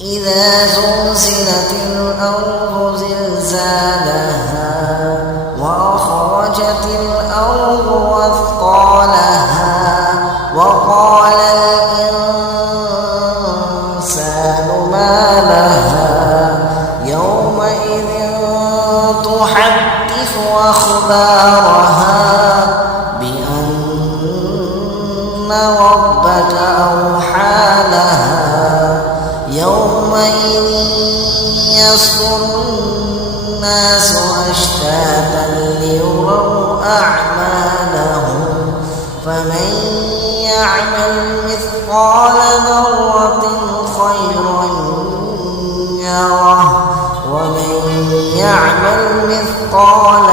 إذا زلزلت الأرض زلزالها وأخرجت الأرض أثقالها وقال الإنسان ما لها يومئذ تحدث أخبارها بأن ربك أوحى لها يومئذ يصدر الناس أشتاتا ليروا أعمالهم فمن يعمل مثقال ذرة خيرا يره ومن يعمل مثقال